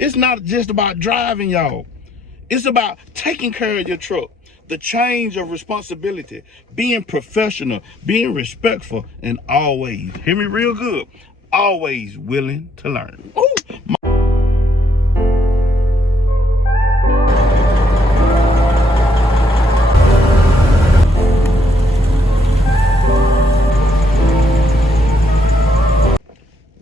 It's not just about driving, y'all. It's about taking care of your truck. The change of responsibility, being professional, being respectful, and always, hear me real good, always willing to learn. Ooh.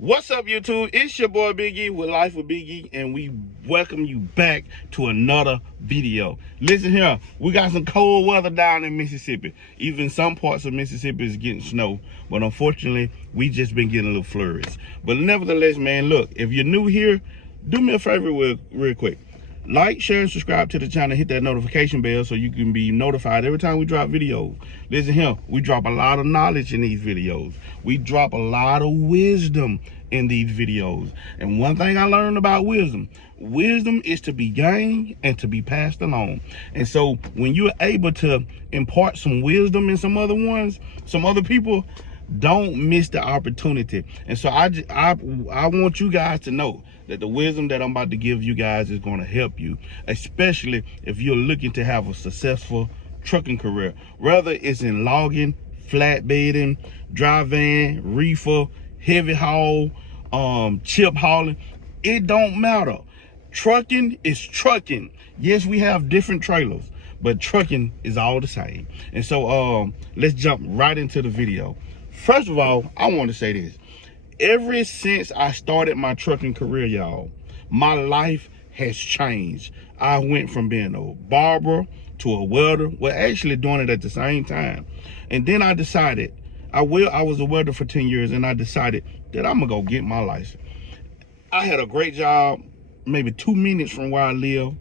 What's up, YouTube? It's your boy Big E with Life with Big E, and we welcome you back to another video. Listen here, we got some cold weather down in Mississippi. Even some parts of Mississippi is getting snow, but unfortunately, we just been getting a little flurries. But nevertheless, man, look, if you're new here, do me a favor real quick. Like, share, and subscribe to the channel. Hit that notification bell so you can be notified every time we drop videos. Listen here, we drop a lot of knowledge in these videos. We drop a lot of wisdom in these videos. And one thing I learned about wisdom is to be gained and to be passed along. And so when you're able to impart some wisdom in some other people, don't miss the opportunity. And so I want you guys to know that the wisdom that I'm about to give you guys is going to help you, especially if you're looking to have a successful trucking career, whether it's in logging, flatbedding, dry van, reefer, heavy haul, chip hauling. It don't matter. Trucking is trucking. Yes, we have different trailers, but trucking is all the same. And so let's jump right into the video. First of all, I want to say this. Ever since I started my trucking career, y'all, my life has changed. I went from being a barber to a welder. Well, actually doing it at the same time. And then I decided, I was a welder for 10 years, and I decided that I'm gonna go get my license. I had a great job, maybe 2 minutes from where I live,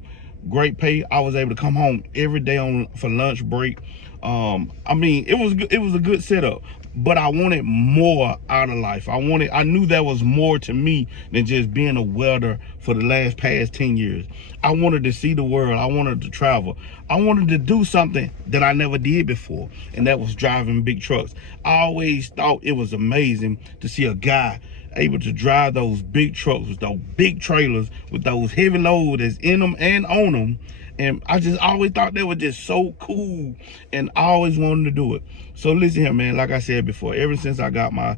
great pay. I was able to come home every day for lunch break. I mean, it was a good setup, but I wanted more out of life. I knew there was more to me than just being a welder for the past 10 years. I wanted to see the world. I wanted to travel. I wanted to do something that I never did before, and that was driving big trucks. I always thought it was amazing to see a guy able to drive those big trucks with those big trailers with those heavy loads that's in them and on them. And I just always thought they were just so cool, and I always wanted to do it. So listen here, man, like I said before, ever since I got my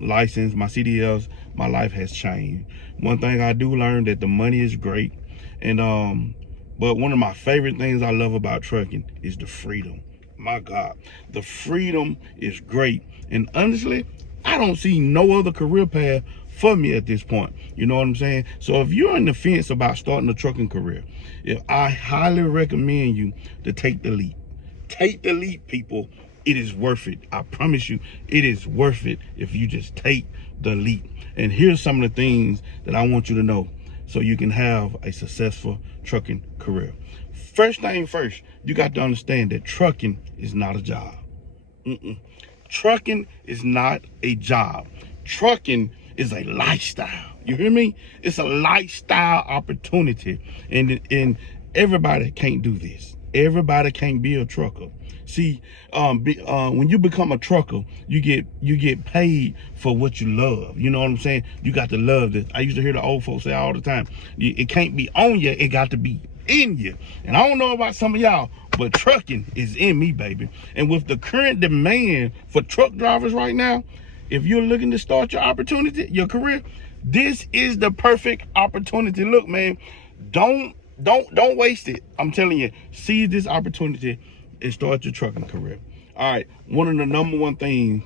license, my CDLs, my life has changed. One thing I do learn that the money is great. And but one of my favorite things I love about trucking is the freedom. My God, the freedom is great. And honestly, I don't see no other career path for me at this point. You know what I'm saying? So if you're on the fence about starting a trucking career, I highly recommend you to take the leap. Take the leap, people. It is worth it. I promise you, it is worth it if you just take the leap. And here's some of the things that I want you to know so you can have a successful trucking career. First thing first, you got to understand that trucking is not a job. Trucking is not a job. Trucking is a lifestyle. You hear me? It's a lifestyle opportunity, and everybody can't do this. Everybody can't be a trucker. See, when you become a trucker, you get paid for what you love. You know what I'm saying? You got to love this. I used to hear the old folks say all the time, it can't be on you, it got to be in you. And I don't know about some of y'all, but trucking is in me, baby. And with the current demand for truck drivers right now, if you're looking to start your career, this is the perfect opportunity. Look, man, don't waste it. I'm telling you, seize this opportunity and start your trucking career. All right, one of the number one things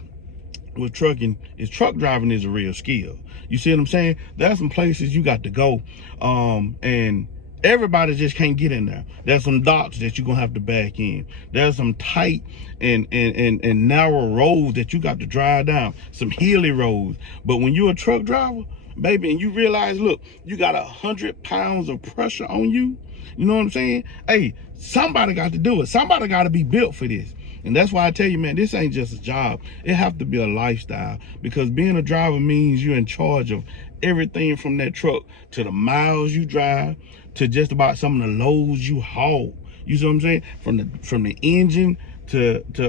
with trucking is truck driving is a real skill. You see what I'm saying? There's some places you got to go, and everybody just can't get in there. There's some docks that you're gonna have to back in. There's some tight and narrow roads that you got to drive down, some hilly roads. But when you're a truck driver, baby, and you realize, look, you got 100 pounds of pressure on you, you know what I'm saying? Hey, somebody got to do it. Somebody got to be built for this. And that's why I tell you, man, this ain't just a job. It have to be a lifestyle, because being a driver means you're in charge of everything from that truck to the miles you drive to just about some of the loads you haul. You see what I'm saying? From the engine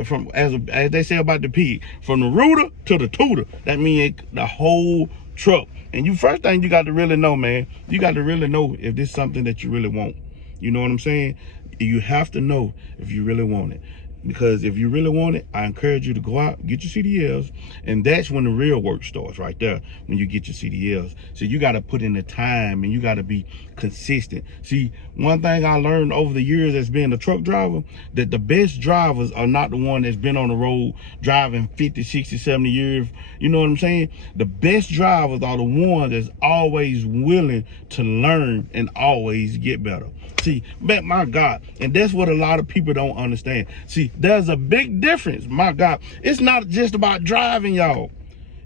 from as they say about the pig, from the rooter to the tooter. That means the whole truck. And first thing you got to really know, man, you got to really know if this is something that you really want. You know what I'm saying? You have to know if you really want it. Because if you really want it, I encourage you to go out, get your CDLs, and that's when the real work starts, right there, when you get your CDLs. So you got to put in the time, and you got to be consistent. See, one thing I learned over the years as being a truck driver, that the best drivers are not the one that's been on the road driving 50, 60, 70 years. You know what I'm saying? The best drivers are the ones that's always willing to learn and always get better. See, man, my God, and that's what a lot of people don't understand. See, there's a big difference, my God. It's not just about driving, y'all.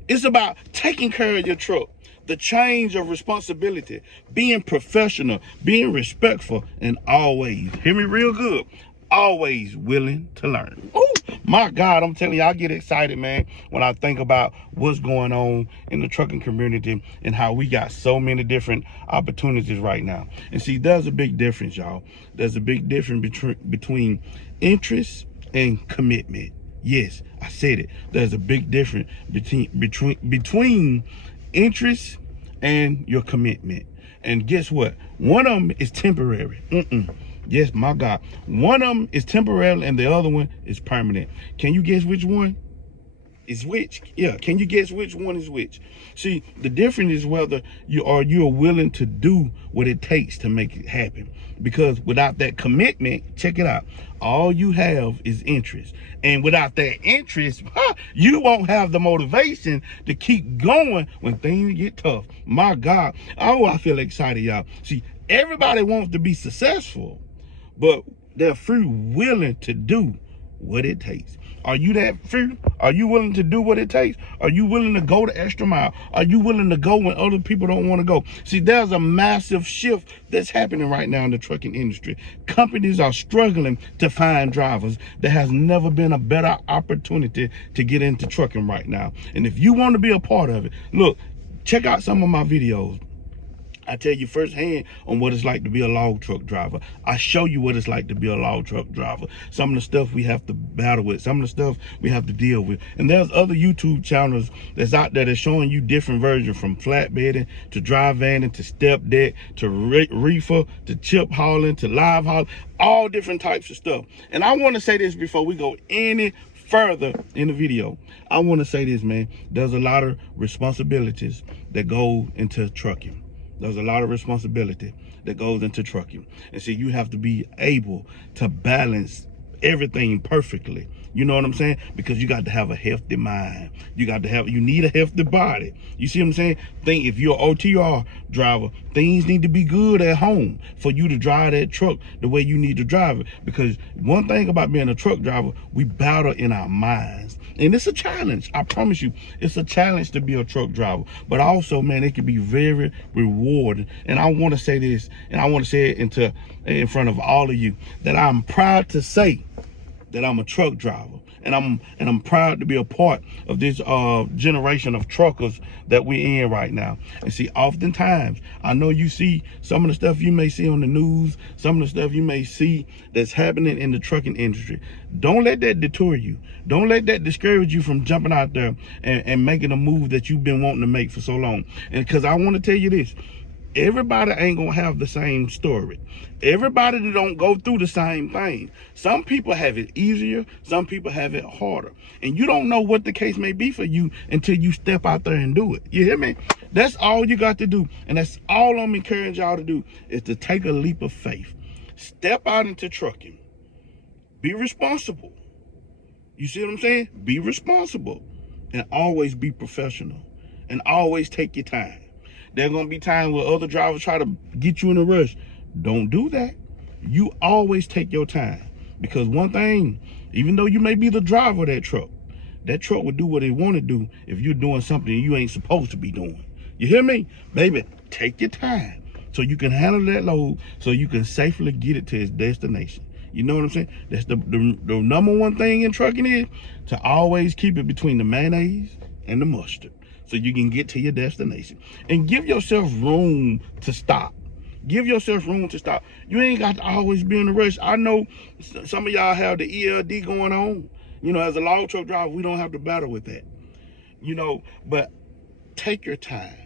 It's about taking care of your truck. The change of responsibility, being professional, being respectful, and always, hear me real good, always willing to learn. Oh, my God, I'm telling you, I get excited, man, when I think about what's going on in the trucking community and how we got so many different opportunities right now. And see, there's a big difference, y'all. There's a big difference between interest and commitment. Yes, I said it. There's a big difference between interest and your commitment. And guess what? One of them is temporary. Yes, my God. One of them is temporary and the other one is permanent. Can you guess which one is which? Yeah, can you guess which one is which? See, the difference is whether you are willing to do what it takes to make it happen. Because without that commitment, check it out, all you have is interest. And without that interest, you won't have the motivation to keep going when things get tough. My God. Oh, I feel excited, y'all. See, everybody wants to be successful, but they're free willing to do what it takes. Are you that free? Are you willing to do what it takes? Are you willing to go the extra mile? Are you willing to go when other people don't want to go? See, there's a massive shift that's happening right now in the trucking industry. Companies are struggling to find drivers. There has never been a better opportunity to get into trucking right now. And if you want to be a part of it, look, check out some of my videos. I tell you firsthand on what it's like to be a log truck driver. I show you what it's like to be a log truck driver. Some of the stuff we have to battle with, some of the stuff we have to deal with. And there's other YouTube channels that's out there that's showing you different versions, from flatbedding to dry vanning to step deck to reefer to chip hauling to live hauling, all different types of stuff. And I want to say this before we go any further in the video. I want to say this, man. There's a lot of responsibilities that go into trucking. There's a lot of responsibility that goes into trucking. And see, you have to be able to balance everything perfectly. You know what I'm saying? Because you got to have a healthy mind. You need a healthy body. You see what I'm saying? Think, if you're an OTR driver, things need to be good at home for you to drive that truck the way you need to drive it. Because one thing about being a truck driver, we battle in our minds. And it's a challenge. I promise you, it's a challenge to be a truck driver. But also, man, it can be very rewarding. And I want to say this, and I want to say it in front of all of you, that I'm proud to say that I'm a truck driver, and I'm proud to be a part of this generation of truckers that we're in right now. And see, oftentimes, I know you see some of the stuff you may see on the news, some of the stuff you may see that's happening in the trucking industry. Don't let that deter you. Don't let that discourage you from jumping out there and making a move that you've been wanting to make for so long. And because I want to tell you this, everybody ain't gonna have the same story. Everybody that don't go through the same thing. Some people have it easier, some people have it harder. And you don't know what the case may be for you until you step out there and do it. You hear me? That's all you got to do. And that's all I'm encouraging y'all to do, is to take a leap of faith. Step out into trucking. Be responsible. You see what I'm saying? Be responsible. And always be professional. And always take your time. There's going to be times where other drivers try to get you in a rush. Don't do that. You always take your time. Because one thing, even though you may be the driver of that truck will do what it want to do if you're doing something you ain't supposed to be doing. You hear me? Baby, take your time so you can handle that load, so you can safely get it to its destination. You know what I'm saying? That's the number one thing in trucking, is to always keep it between the mayonnaise and the mustard, so you can get to your destination. And give yourself room to stop. Give yourself room to stop. You ain't got to always be in a rush. I know some of y'all have the ELD going on. You know, as a log truck driver, we don't have to battle with that. You know, but Take your time.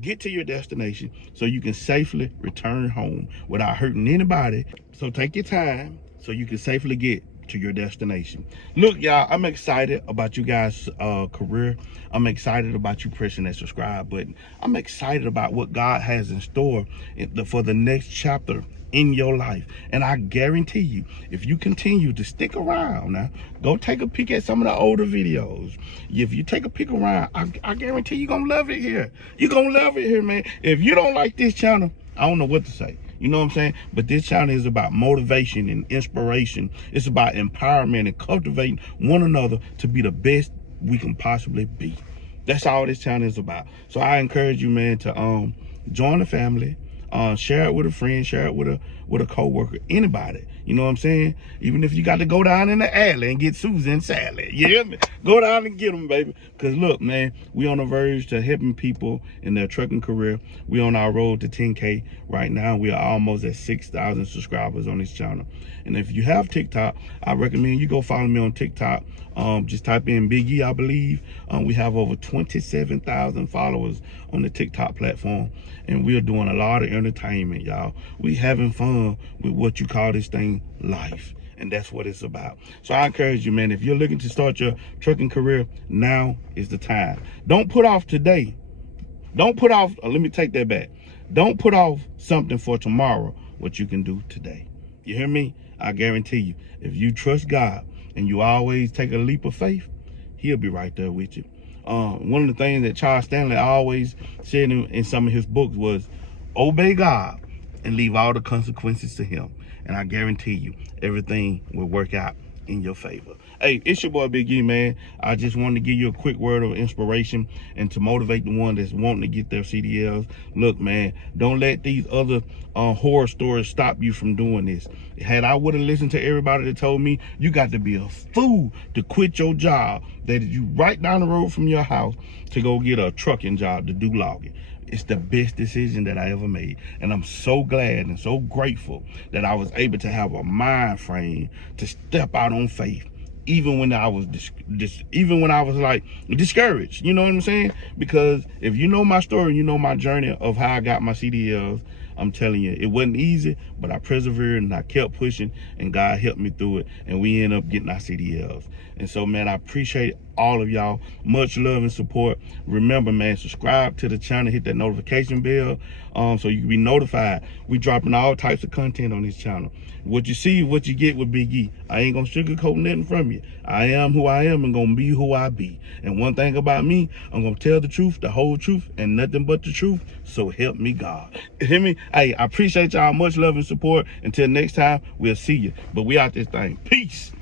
Get to your destination so you can safely return home without hurting anybody. So take your time so you can safely get to your destination. Look, y'all, I'm excited about you guys' career. I'm excited about you pressing that subscribe button. I'm excited about what God has in store for the next chapter in your life. And I guarantee you, if you continue to stick around now, go take a peek at some of the older videos. If you take a peek around, I guarantee you're gonna love it here. You're gonna love it here, man. If you don't like this channel, I don't know what to say. You know what I'm saying? But this channel is about motivation and inspiration. It's about empowerment and cultivating one another to be the best we can possibly be. That's all this channel is about. So I encourage you, man, to join the family. Share it with a friend, share it with a co-worker, anybody. You know what I'm saying? Even if you got to go down in the alley and get Susan Sally, you hear me? Go down and get them, baby. Because look, man, we on the verge to helping people in their trucking career. We on our road to 10K right now. We are almost at 6,000 subscribers on this channel. And if you have TikTok, I recommend you go follow me on TikTok. Just type in Big E, I believe. We have over 27,000 followers on the TikTok platform. And we're doing a lot of entertainment, y'all. We having fun with what you call this thing life. And that's what it's about. So I encourage you, man, if you're looking to start your trucking career, now is the time. Don't put off today. Don't put off, let me take that back. Don't put off something for tomorrow, what you can do today. You hear me? I guarantee you, if you trust God and you always take a leap of faith, he'll be right there with you. One of the things that Charles Stanley always said in some of his books was, obey God and leave all the consequences to him. And I guarantee you, everything will work out in your favor. Hey, it's your boy Big E, man. I just wanted to give you a quick word of inspiration and to motivate the one that's wanting to get their CDLs. Look, man, don't let these other horror stories stop you from doing this. Had I would have listened to everybody that told me you got to be a fool to quit your job that you right down the road from your house to go get a trucking job to do logging. It's the best decision that I ever made. And I'm so glad and so grateful that I was able to have a mind frame to step out on faith. Even when I was like discouraged, you know what I'm saying? Because if you know my story, you know my journey of how I got my CDLs, I'm telling you, it wasn't easy, but I persevered and I kept pushing and God helped me through it. And we ended up getting our CDLs. And so, man, I appreciate all of y'all. Much love and support. Remember, man, subscribe to the channel, hit that notification bell so you can be notified. We dropping all types of content on this channel. What you see, what you get with Big E. I ain't gonna sugarcoat nothing from you. I am who I am and gonna be who I be. And one thing about me, I'm gonna tell the truth, the whole truth, and nothing but the truth. So help me God. Hear me? Hey, I appreciate y'all. Much love and support. Until next time, we'll see you. But we out this thing. Peace.